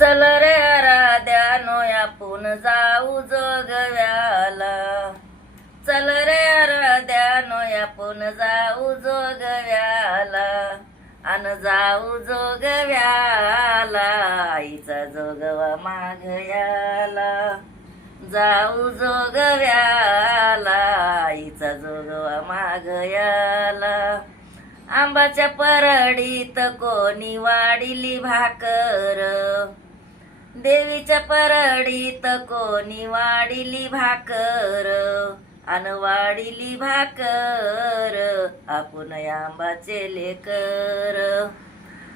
चल रे आराध्यानो आपण जाऊ जोगव्याला, चल रे आराध्यानो आपण जाऊ जोगव्याला, अन जाऊ जोगव्याला आईचा जोगवा मागयाला, जाऊ जोगव्याला आईचा जोगवा मागयाला. आंबाच्या परडीत कोणी वाढिली भाकर, देवीच्या परडीत कोणी वाढिली भाकर, अन वाढिली भाकर आपण आंबाचे लेकर,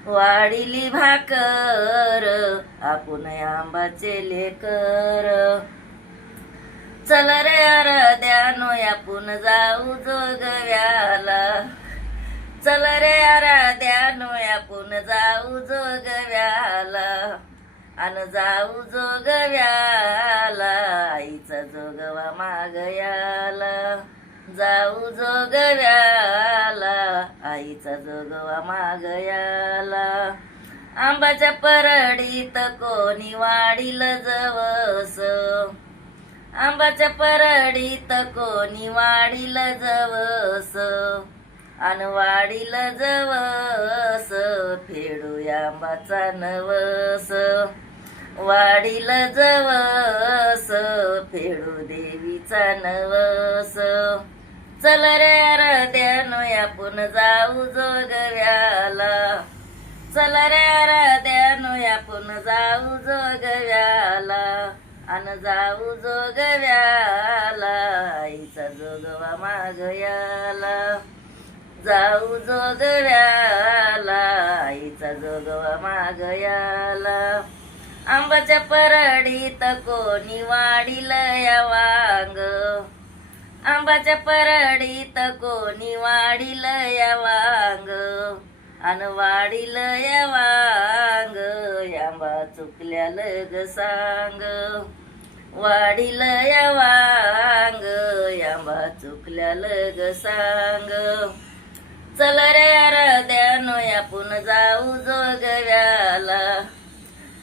वाढिली भाकर आपण आंबाचे लेकर. चल रे आराध्यानो आपण जाऊ जोगव्याला, चल रे आराध्यानो आपण जाऊ जोगव्याला, अन जाऊ जोगव्याला आईचा जोगवा मागयाला, जाऊ जोगव्याला आईचा जोगवा मागयाला. आंबाच्या परडीत कोणी वाढिल जवस, आंबाच्या परडीत कोणी वाढिल जवस, अन वाढिल जवस फेडूया आंबाचा नवस, वाढिल जवस फेडू देवीचा नवस. चल रे आराध्यानो आपण जाऊ जोगव्याला, चल रे आराध्यानो आपण जाऊ जोगव्याला, अन जाऊ जोगव्याला आईचा जोगवा मागयाला, जाऊ जोगव्याला आईचा जोगवा मागयाला. आंबाच्या परडीत कोणी वाढिल या वांग, आंबाच्या परडीत कोणी वाढिल या वांग, अन वाढिल या वांग आंबा चुकल्याल ग सांग, वाढिल या वांग आंबा चुकल्याल ग सांग. चल रे आराध्यानो आपण जाऊ जोगव्याला,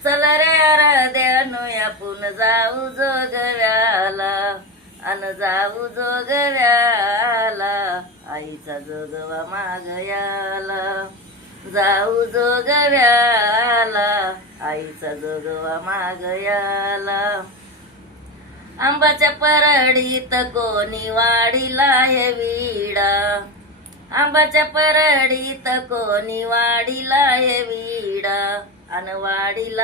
चल रे आराध्यानो आपण जाऊ जोगव्याला, अन जाऊ जोगव्याला आईचा जोगवा मागयाला, जाऊ जोगव्याला आईचा जोगवा मागयाला. आंबाच्या परडीत कोणी वाढिला हे विडा, आंबाच्या परडीत कोणी वाढिला हे विडा, अन वाढिला